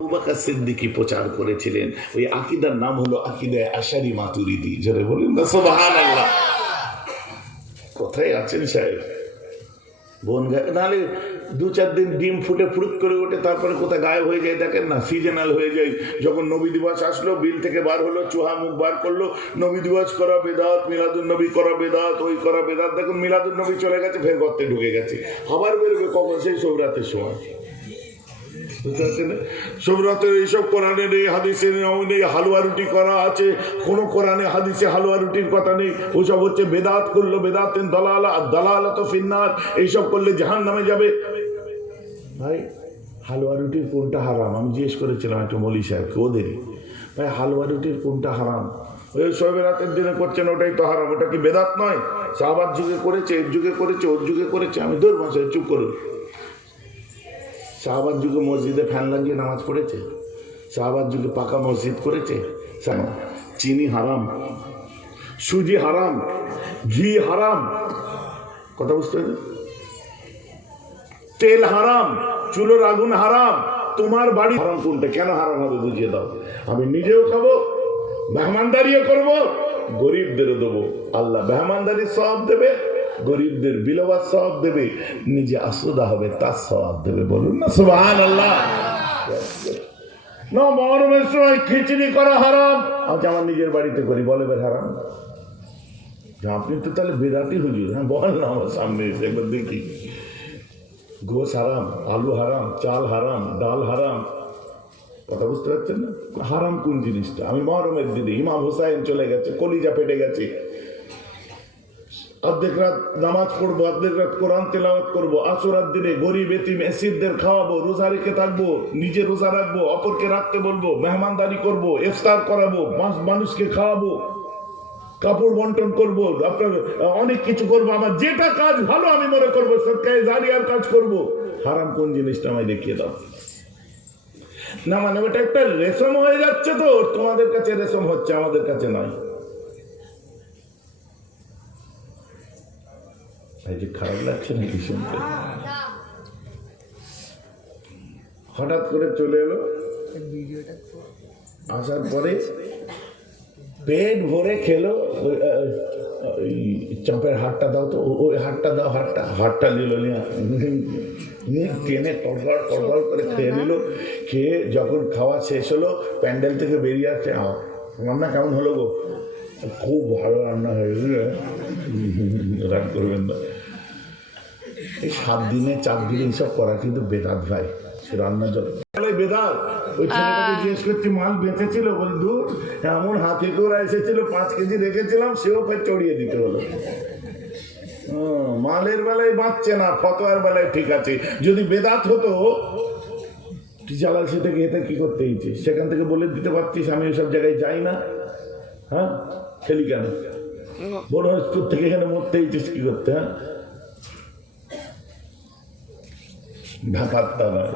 আবু বকর সিদ্দিকী প্রচার করেছিলেন। ওই আকীদার নাম হলো আকীদায়ে আশারী মাতুরিদি। জোরে বলুন না সুবহানাল্লাহ। কোথায় আছেন সাহেব? বন গায়ে নাহলে 2-4 দিন ডিম ফুটে ফুরুত করে ওঠে, তারপরে কোথায় গায়েব হয়ে যায় দেখেন না, সিজনাল হয়ে যায়। যখন নবী দিবস আসলো, বিল থেকে বার হলো, চুহা মুখ বার করলো, নবী দিবস করা বেদাত, মিলাদুন নবী করা বেদাত, ওই করা বেদাত। দেখুন মিলাদুন নবী চলে গেছে, ফের গর্তে ঢুকে গেছে, আবার বেরোবে কখন? সেই সৌরাতের সময়। সৌরাতের এইসব কোরআনের এই হাদিসের নেই, হালুয়া রুটি করা আছে, কোনো কোরআনে হাদিসে হালুয়া রুটির কথা নেই। ওসব হচ্ছে বেদাত করলো, বেদাতেন দালালা, দালালা তো ফিন্নার, এইসব করলে জাহান্নামে যাবে। ভাই হালুয়া রুটির কোনটা হারাম? আমি জিজ্ঞেস করেছিলাম একটা মৌলী সাহেবকে, ওদেরই। ভাই হালুয়া রুটির কোনটা হারাম? ওই শবে রাতের দিনে করছেন, ওটাই তো হারাম। ওটা কি বেদাত নয়? সাহাবার যুগে করেছে, এর যুগে করেছে, ওর যুগে করেছে। আমি দূর ভাষায় চুপ করুন। সাহাবার যুগে মসজিদে ফ্যান লাগিয়ে নামাজ পড়েছে? সাহাবার যুগে পাকা মসজিদ করেছে? চিনি হারাম, সুজি হারাম, ঘি হারাম, কথা বুঝতে হবে, তেল হারাম, চুলোর আগুন হারাম, তোমার বাড়ি হারাম। কোনটা কেন হারাম হবে বুঝিয়ে দাও। আমি নিজেও খাবো, মেহমানদারিও করবো, গরিবদেরও দেবো। আল্লাহ মেহমানদারির সওয়াব দেবে, গরিবদের বিলবাস সওয়াব দেবে, নিজে আসুদা হবে তার সওয়াব দেবে। বলুন না সুবহানাল্লাহ। না মহরমের সময় খিচুড়ি করা হারাম, আজ আমার নিজের বাড়িতে করি, বলে বের হারাম। আপনি তো তাহলে বেদাতি হুজুর। হ্যাঁ বল না আমার সামনে এসে, একবার দেখি। গোশ হারাম, আলু হারাম, চাল হারাম, ডাল হারাম, কথা বুঝতে পারছেন না? হারাম কোন জিনিসটা? আমি মহরমের দিনে ইমাম হুসাইন চলে গেছে, কলিজা ফেটে গেছে, অর্ধেক রাত নামাজ পড়বো, অর্ধেক রাত কোরআন তেলাওয়াত করবো, আসরার দিনে গরিব এতিম এসিদদের খাওয়াবো, রোজা রেখে থাকবো, নিজে রোজা রাখবো, অপরকে রাখতে বলবো, মেহমানদারি করবো, ইফতার করাবো, মানুষকে খাওয়াবো, কাপড় বন্টন করবো, আপনার অনেক কিছু করবো। আমার যেটা কাজ ভালো আমি মনে করবো, সদকায়ে জারিয়ার কাজ করবো। হারাম কোন জিনিসটা আমায় দেখিয়ে দাও। না মানে ওটা একটা রেশম হয়ে যাচ্ছে, তো তোমাদের কাছে রেশম হচ্ছে, আমাদের কাছে নয়। খারাপ লাগছে নাকি শুনতে? হঠাৎ করে চলে এলো, আসার পরে পেট ভরে খেলো। চাপের হাটটা দাও তো, ওই হাটটা দাও, হাটটা নিল, টেনে টড়ফড় টড়ফড় করে খেয়ে নিল। খেয়ে যখন খাওয়া শেষ হলো, প্যান্ডেল থেকে বেরিয়ে আসছে, রান্না কেমন হলো গো? খুব ভালো রান্না হয়েছিল। রাগ করবেন না, এই 7 দিনে 4 দিনে এইসব করা কিন্তু বেদাত ভাই। সে রান্না যত বেদাত। ওই ছেলেটাকে জিজ্ঞেস করছি মাল বেঁচেছিল, বন্ধু এমন হাতে করে এসেছিল, 5 কেজি রেখেছিলাম, সেও ফের চড়িয়ে দিতে হলো। মালের বেলায় বাঁচছে না, ফতোয়ার বেলায় ঠিক আছে। যদি বেদাত হতো, জালাল সে থেকে এতে কি করতে হয়েছে? সেখান থেকে বলে দিতে পারতিস আমি ওইসব জায়গায় যাই না। হ্যাঁ খেলি কেন? বড় হসপুর থেকে এখানে মরতে হয়েছিস কি করতে? হ্যাঁ ঢাকারটা নয়,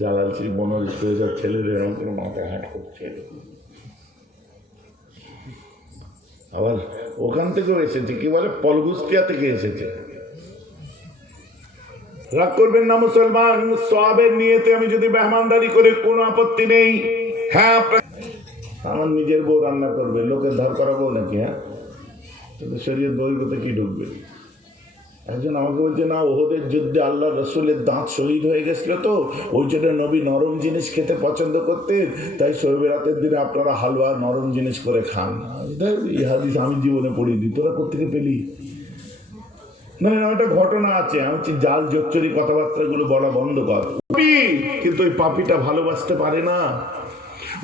জালাল সেই মনোজ ছেলেদের এরকম কোনো মাথায় হাট করছে। আবার ওখান থেকেও এসেছে, কি বলে পলগুস্তিয়া থেকে এসেছে। রাগ করবেন না মুসলমান, সওয়াবের নিয়তে আমি যদি মেহমানদারি করে কোনো আপত্তি নেই। হ্যাঁ আমার নিজের বউ রান্না করবে, লোকের ধার করাবো নাকি? হ্যাঁ শরীয়ত বহির্গত কি ঢুকবে? একজন আমাকে বলছে, না ওহদের যুদ্ধে আল্লাহ রসুলের দাঁত শহীদ হয়ে গেছিল, তো ওই জন্য নবী নরম জিনিস খেতে পছন্দ করতেন, তাই শবে রাতের দিনে আপনারা হালুয়া নরম জিনিস করে খান। এই হাদিস আমি জীবনে পড়িনি, তোরা কোথেকে পেলি? না না একটা ঘটনা আছে। আমি হচ্ছে জাল জোচ্চুরি কথাবার্তাগুলো বলা বন্ধ কর। কিন্তু ওই পাপিটা ভালোবাসতে পারে না।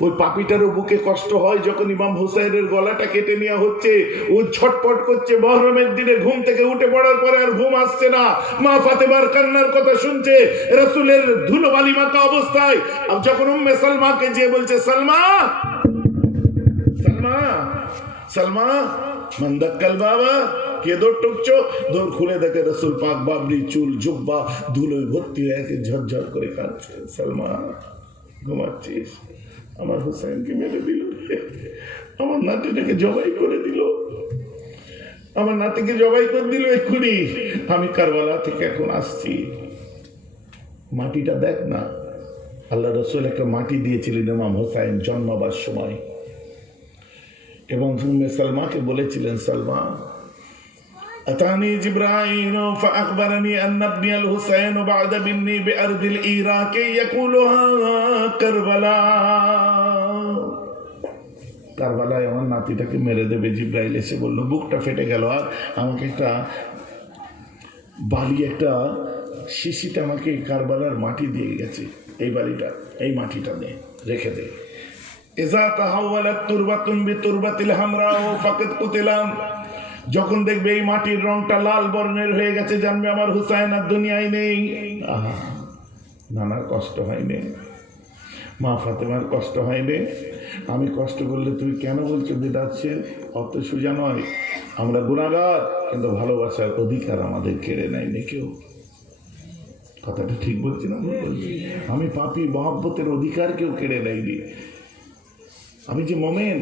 ওই পাপিটারও বুকে কষ্ট হয় যখন ইমাম হুসাইনের গলাটা কেটে নেওয়া হচ্ছে। ও ছটপট করছে, মহরমের দিনে ঘুম থেকে উঠে পড়ার পরে আর ঘুম আসছে না। মা ফাতেমার কান্নার কথা শুনছে, রাসূলের ধুলোবালি মাখা অবস্থায়। যখন উম্মে সালমাকে যে বলছে, সালমা সালমা সালমা মন্দাক্কাল বাবা, কে দৌড় টুকছো? দৌড় খুলে দেখে রাসূল পাক বাবরি চুল জুব্বা ধুলোয় ভর্তি হয়ে ঝরঝর করে কাঁদছে। সালমা ঘুমাচ্ছিস? আমার হুসাইনকে মেরে দিল, আমার নাতিটাকে জবাই করে দিল, আমার নাতিকে জবাই করে দিল এক্ষুনি। আমি কারবালা থেকে এখন আসছি, মাটিটা দেখ না, আল্লাহ রসুল একটা মাটি দিয়েছিলেন ইমাম হোসাইন জন্মাবার সময়, এবং উম্মে সালমাকে বলেছিলেন, সালমা আতানি জিবরাইল ফাআখবারানি আন্না ইবনি আল হুসাইন বা'দা বিন্নি বিআরদিল ইরাক ইয়াকুলুহা কারবালা। কারবালায় আমার নাতিটাকে মেরে দেবে। জিবরাইল এসে বলল, বুকটা ফেটে গেল, আর আমাকে একটা বালি, একটা শিশিতে আমাকে কারবালার মাটি দিয়ে গেছে, এই বালিটা, এই মাটিটা নে, রেখে দে। ইজা তাহাওয়ালাত তুরবাতুন বিতুরবাতিল হামরা ফাকাদ কুতিলাম, যখন দেখবে এই মাটির রংটা লাল বর্ণের হয়ে গেছে, জানবে আমার হুসাইন আর দুনিয়ায় নেই। আহা, নানার কষ্ট হয়নি, মা ফাতেমার কষ্ট হয়নি। আমি কষ্ট করলে তুমি কেন বলছো বিদাত? অত সোজা নয়। আমরা গুনাহগার, কিন্তু ভালোবাসার অধিকার আমাদের কেড়ে নেয়নি কেউ। কথাটা ঠিক বলছি না? আমি পাপী, মহব্বতের অধিকার কেউ কেড়ে নেয়নি। আমি যে মোমেন,